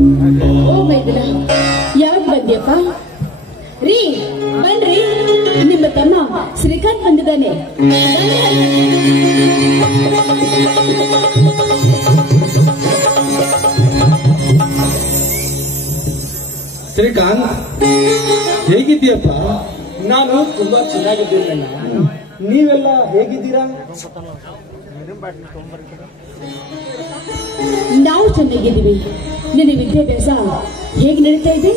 ಓ ಮೈದನ, ಯಾವಾಗ ಬಂದ್ಯಪ್ಪ? ರೀ ಬನ್ರಿ, ನಿಮ್ಮ ತಮ್ಮ ಶ್ರೀಕಾಂತ್ ಬಂದಿದ್ದಾನೆ. ಶ್ರೀಕಾಂತ್, ಹೇಗಿದ್ದೀಯಪ್ಪ? ನಾನು ತುಂಬಾ ಚೆನ್ನಾಗಿದ್ದೇನೆ. ನೀವೆಲ್ಲ ಹೇಗಿದ್ದೀರಾ? ನಾವು ಚೆನ್ನಾಗಿದ್ದೀವಿ. ನಿನ್ನ ವಿದ್ಯಾಭ್ಯಾಸ ಹೇಗೆ ನಡೀತಾ ಇದೆ?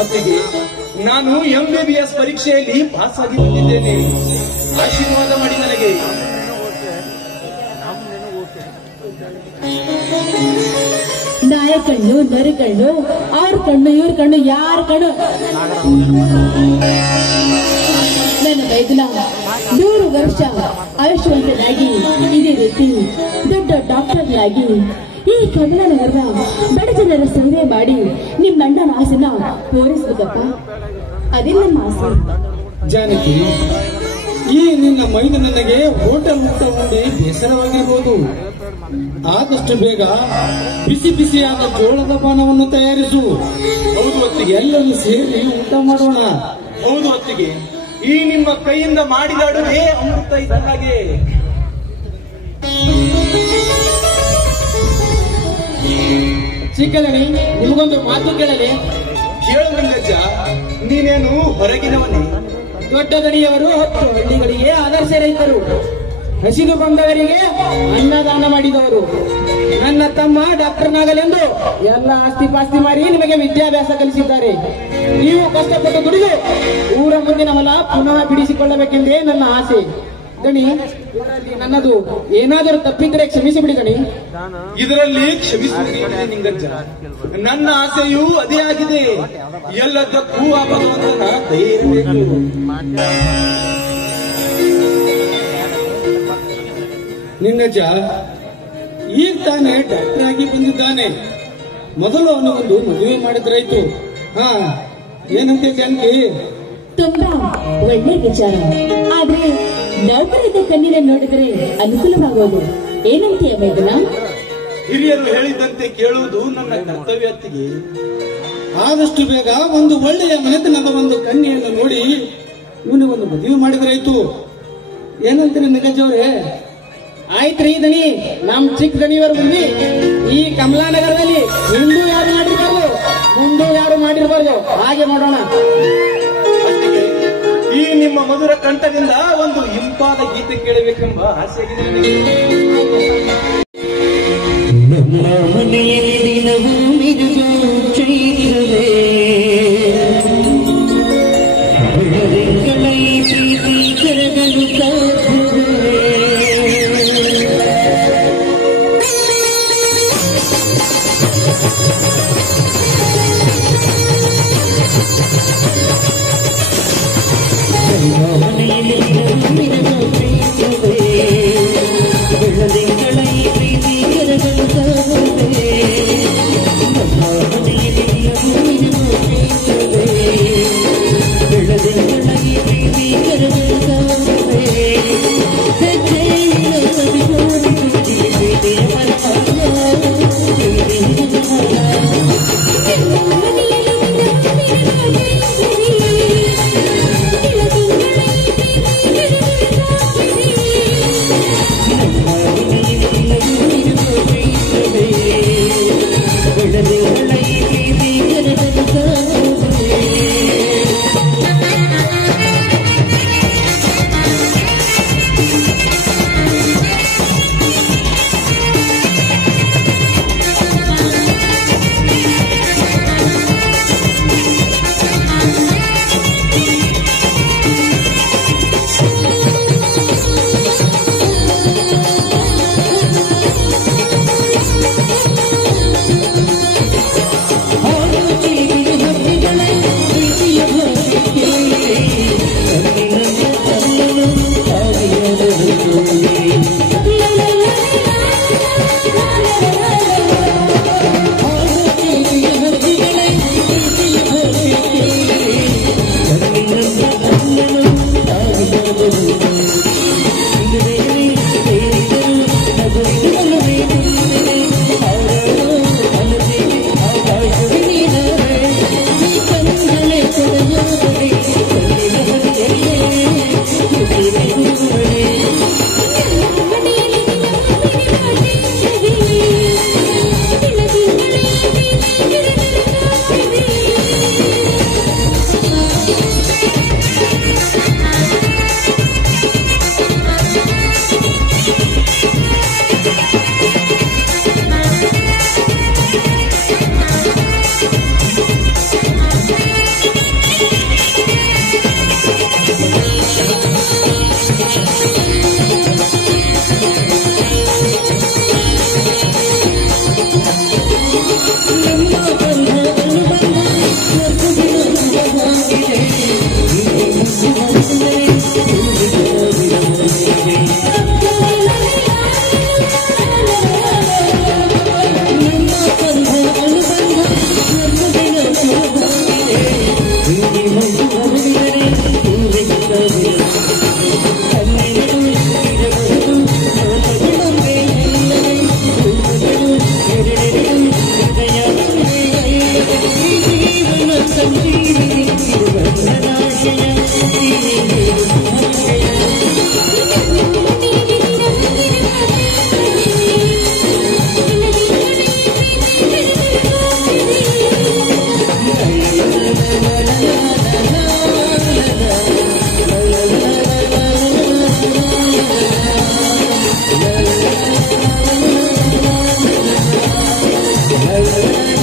ಅತ್ತಿಗೆ, ನಾನು MBBS ಪರೀಕ್ಷೆಯಲ್ಲಿ ಪಾಸ್ ಆಗಿ ಬಂದಿದ್ದೇನೆ. ಆಶೀರ್ವಾದ ಮಾಡಿ ನನಗೆ. ನಾಯ ಕಣ್ಣು, ನರಿ ಕಣ್ಣು, ಅವ್ರ ಕಣ್ಣು, ಇವ್ರ ಕಣ್ಣು, ಯಾರ ಕಣ್ಣು? ನನ್ನ ಮೈದುನ 100 ವರ್ಷ ಆಯುಷ್ಯವಂತನಾಗಿ ಇದೇ ರೀತಿ ದೊಡ್ಡ ಡಾಕ್ಟರ್ನಾಗಿ ಈ ಕಮಲನಗರದ ಬಡ ಜನರ ಸೇವೆ ಮಾಡಿ ನಿಮ್ಮ ಅಣ್ಣನ ಆಸೆನ ಪೂರೈಸಬೇಕಪ್ಪ. ಅದೇ ನಮ್ಮ ಆಸೆ. ಜಾನಕಿ, ಈ ನಿನ್ನ ಮೈದು ನನಗೆ ಹೋಟೆಲ್ ಊಟ ಉಂಡಿ ಬೇಸರವಾಗಿರ್ಬೋದು. ಆದಷ್ಟು ಬೇಗ ಬಿಸಿ ಬಿಸಿಯಾದ ಜೋಳದ ಪಾನವನ್ನು ತಯಾರಿಸು. ಹೌದು ಅತ್ತಿಗೆ, ಎಲ್ಲರೂ ಸೇರಿ ಊಟ ಮಾಡೋಣ. ಹೌದು ಅತ್ತಿಗೆ. ಈ ನಿಮ್ಮ ಕೈಯಿಂದ ಮಾಡಿದ ಅಡುಗೆ ಅಮೃತ ಇದ್ದಾಗೆ. ಚಿಕ್ಕದಣಿ, ನಿಮಗೊಂದು ಮಾತು ಕೇಳಲಿ. ಕೇಳುವಂಗಜ್ಜ, ನೀನೇನು ಹೊರಗಿನವನೇ? ದೊಡ್ಡ ದಣಿಯವರು 10 ಹಳ್ಳಿಗಳಿಗೆ ಆದರ್ಶ ರೈತರು, ಹಸಿದು ಬಂದವರಿಗೆ ಅನ್ನದಾನ ಮಾಡಿದವರು. ನನ್ನ ತಮ್ಮ ಡಾಕ್ಟರ್ನಾಗಲೆಂದು ಎಲ್ಲ ಆಸ್ತಿ ಪಾಸ್ತಿ ಮಾರಿ ನಿಮಗೆ ವಿದ್ಯಾಭ್ಯಾಸ ಕಲಿಸಿದ್ದಾರೆ. ನೀವು ಕಷ್ಟಪಟ್ಟು ದುಡಿದು ಊರ ಮುಂದಿನ ಹೊಲ ಪುನಃ ಬಿಡಿಸಿಕೊಳ್ಳಬೇಕೆಂದೇ ನನ್ನ ಆಸೆ. ದಣಿ, ಇದರಲ್ಲಿ ನನ್ನದು ಏನಾದರೂ ತಪ್ಪಿದ್ರೆ ಕ್ಷಮಿಸಿಬಿಡಿ ದಣಿ. ಇದರಲ್ಲಿ ಕ್ಷಮಿಸುವುದಿಲ್ಲ ನಿಂಗಜ್ಜ. ನನ್ನ ಆಸೆಯೂ ಅದೇ ಆಗಿದೆ. ಎಲ್ಲದಕ್ಕೂ ಆ ಭಗವಂತನ ದಯೆ ಇರಬೇಕು. ನಿನ್ನಜ್ಜ ಈಗ ತಾನೇ ಡಾಕ್ಟರ್ ಆಗಿ ಬಂದಿದ್ದಾನೆ. ಮೊದಲು ಅವನಿಗೊಂದು ಮದುವೆ ಮಾಡಿದ್ರಾಯ್ತು. ಹಾ, ಏನಂತೆ ಜಾನಕಿ? ತುಂಬಾ ಒಳ್ಳೆ ವಿಚಾರ. ಆದ್ರೆ ನೌಕರಿದ ಕಣ್ಣಿನ ನೋಡಿದರೆ ಅನುಕೂಲವಾಗೋದು. ಏನಂತೀಯ ಮೈದನ? ಹಿರಿಯರು ಹೇಳಿದಂತೆ ಕೇಳುವುದು ನನ್ನ ಕರ್ತವ್ಯ ಅತ್ತಿಗೆ. ಆದಷ್ಟು ಬೇಗ ಒಂದು ಒಳ್ಳೆಯ ಮನೆತನದ ಒಂದು ಕನ್ಯೆಯನ್ನು ನೋಡಿ ಇವನಿಗೊಂದು ಮದುವೆ ಮಾಡಿದ್ರಾಯ್ತು. ಏನಂತೀರಿ ನಿಗಜ್ಜವ್ರೆ? ಆಯ್ತ್ರಿ ದಣಿ, ನಮ್ ಚಿಕ್ಕ ದಣಿಯವರು ಬಂದು ಈ ಕಮಲಾನಗರದಲ್ಲಿ ಹಿಂದೂ ಯಾರು ಮಾಡಿರ್ಬಾರ್ದು, ಮುಂದೂ ಯಾರು ಮಾಡಿರ್ಬಾರ್ದು, ಹಾಗೆ ಮಾಡೋಣ. ಅತ್ತಿಗೆ, ಈ ನಿಮ್ಮ ಮಧುರ ಕಂಠದಿಂದ ಒಂದು ಇಂಪಾದ ಗೀತೆ ಕೇಳಬೇಕೆಂಬ ಆಸೆಯಾಗಿದೆ ನನಗೆ. ನಮ್ಮ ಮನೆಯಲ್ಲಿ ದಿನವೂ ಮಿರುಗು ಚೈತ್ರವೇ, ಬೆಳದಿಂಗಳ ಈ ಪ್ರೀತಿ ಕರಗಲು ಕಾಯುತ್ತಿವೆ. ನಮ್ಮ ಮನೆಯಲ್ಲಿ ದಿನವೂ ಮಿರುಗು ಚೈತ್ರವೇ, ಬೆಳದಿಂಗಳ ಈ ಪ್ರೀತಿ ಕರಗಲು ಕಾಯುತ್ತಿವೆ. ನಮ್ಮ ಮನೆಯಲ್ಲಿ ದಿನವೂ ಮಿರುಗು ಚೈತ್ರವೇ, ಬೆಳದಿಂಗಳ ಈ ಪ್ರೀತಿ ಕರಗಲು ಕಾಯುತ್ತಿವೆ. ಹೆಜ್ಜೆಯ ಹಳ್ಳ